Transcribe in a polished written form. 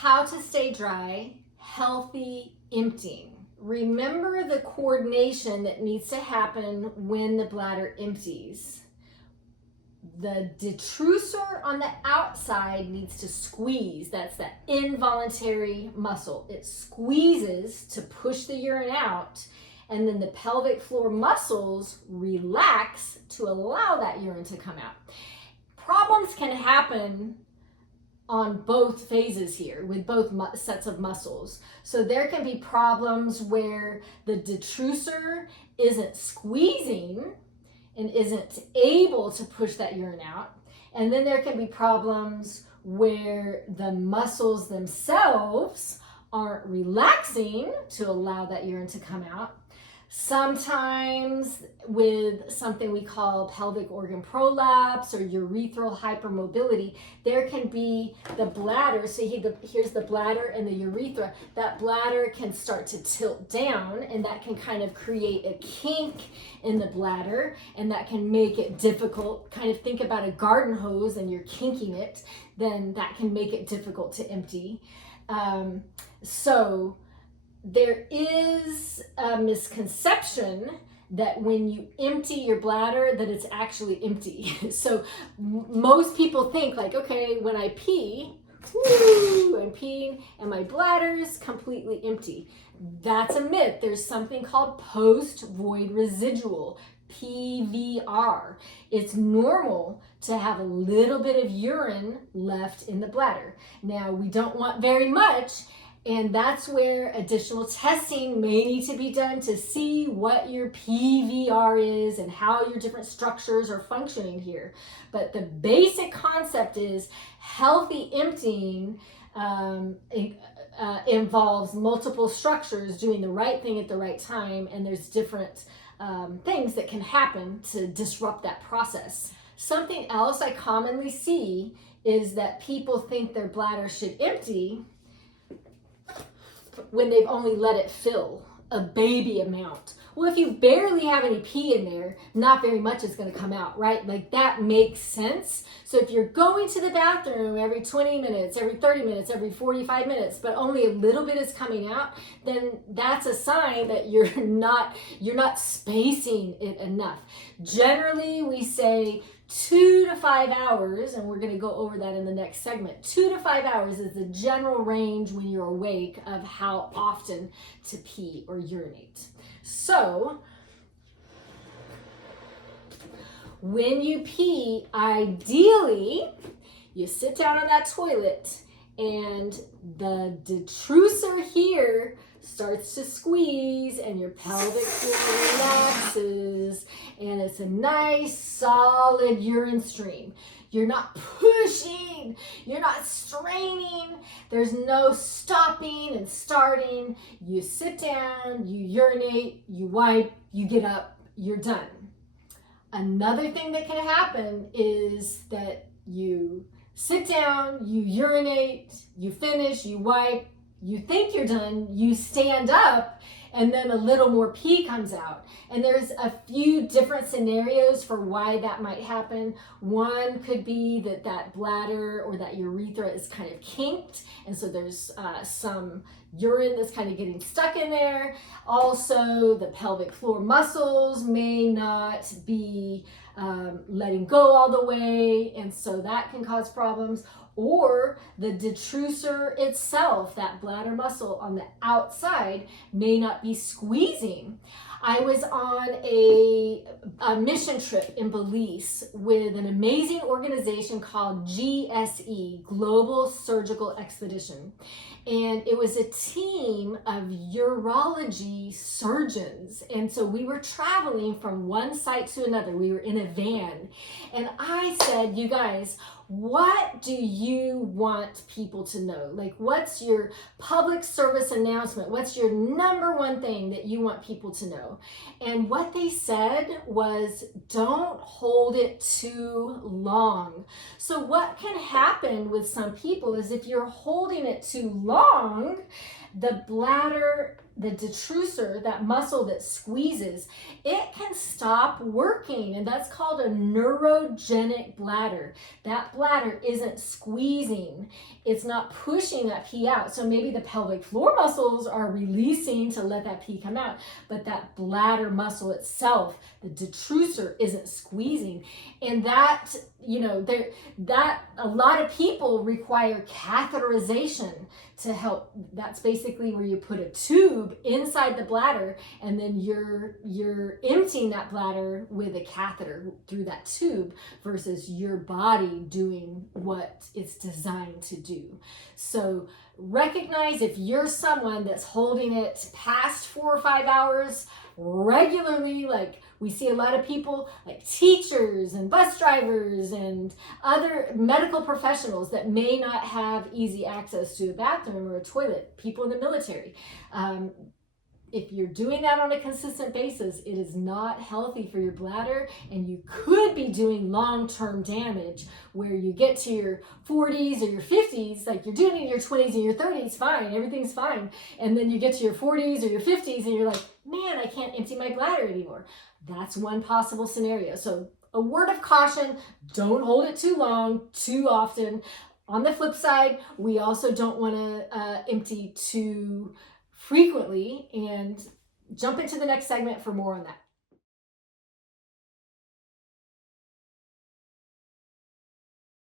How to stay dry, healthy, emptying. Remember the coordination that needs to happen when the bladder empties. The detrusor on the outside needs to squeeze. That's that involuntary muscle. It squeezes to push the urine out, and then the pelvic floor muscles relax to allow that urine to come out. Problems can happen on both phases here with both sets of muscles. So there can be problems where the detrusor isn't squeezing and isn't able to push that urine out. And then there can be problems where the muscles themselves aren't relaxing to allow that urine to come out. Sometimes with something we call pelvic organ prolapse or urethral hypermobility, there can be the bladder. So here's the bladder and the urethra. That bladder can start to tilt down, and that can kind of create a kink in the bladder, and that can make it difficult. Kind of think about a garden hose and you're kinking it, then that can make it difficult to empty. So there is a misconception that when you empty your bladder that it's actually empty. So most people think like, okay, when I pee, I'm peeing and my bladder's completely empty. That's a myth. There's something called post-void residual, PVR. It's normal to have a little bit of urine left in the bladder. Now, we don't want very much, and that's where additional testing may need to be done to see what your PVR is and how your different structures are functioning here. But the basic concept is healthy emptying involves multiple structures doing the right thing at the right time, and there's different things that can happen to disrupt that process. Something else I commonly see is that people think their bladder should empty when they've only let it fill a baby amount. Well, if you barely have any pee in there, not very much is going to come out, right? Like that makes sense. So if you're going to the bathroom every 20 minutes, every 30 minutes, every 45 minutes, but only a little bit is coming out, then that's a sign that you're not spacing it enough. Generally, we say 2 to 5 hours, and we're going to go over that in the next segment. 2 to 5 hours is the general range when you're awake of how often to pee or urinate. So, when you pee, ideally, you sit down on that toilet and the detrusor here starts to squeeze and your pelvic floor relaxes, and it's a nice solid urine stream. You're not pushing, you're not straining, there's no stopping and starting. You sit down, you urinate, you wipe, you get up, you're done. Another thing that can happen is that you sit down, you urinate, you finish, you wipe, you think you're done, you stand up, and then a little more pee comes out. And there's a few different scenarios for why that might happen. One could be that bladder or that urethra is kind of kinked, and so there's some urine that's kind of getting stuck in there. Also, the pelvic floor muscles may not be letting go all the way, and so that can cause problems. Or the detrusor itself, that bladder muscle on the outside, may not be squeezing. I was on a mission trip in Belize with an amazing organization called GSE, Global Surgical Expedition. And it was a team of urology surgeons. And so we were traveling from one site to another. We were in a van. And I said, you guys, what do you want people to know? Like, what's your public service announcement? What's your number one thing that you want people to know? And what they said was, don't hold it too long. So what can happen with some people is if you're holding it too long, the bladder, the detrusor, that muscle that squeezes, it can stop working, and that's called a neurogenic bladder. That bladder isn't squeezing, it's not pushing that pee out. So maybe the pelvic floor muscles are releasing to let that pee come out, but that bladder muscle itself, the detrusor, isn't squeezing. And that, that a lot of people require catheterization to help. That's basically where you put a tube inside the bladder, and then you're emptying that bladder with a catheter through that tube, versus your body doing what it's designed to do. So recognize if you're someone that's holding it past 4 or 5 hours regularly, like we see a lot of people like teachers and bus drivers and other medical professionals that may not have easy access to a bathroom or a toilet, people in the military. If you're doing that on a consistent basis, it is not healthy for your bladder, and you could be doing long-term damage where you get to your 40s or your 50s, like you're doing it in your 20s and your 30s, fine, everything's fine. And then you get to your 40s or your 50s and you're like, man, I can't empty my bladder anymore. That's one possible scenario. So a word of caution, don't hold it too long, too often. On the flip side, we also don't want to empty too frequently, and jump into the next segment for more on that.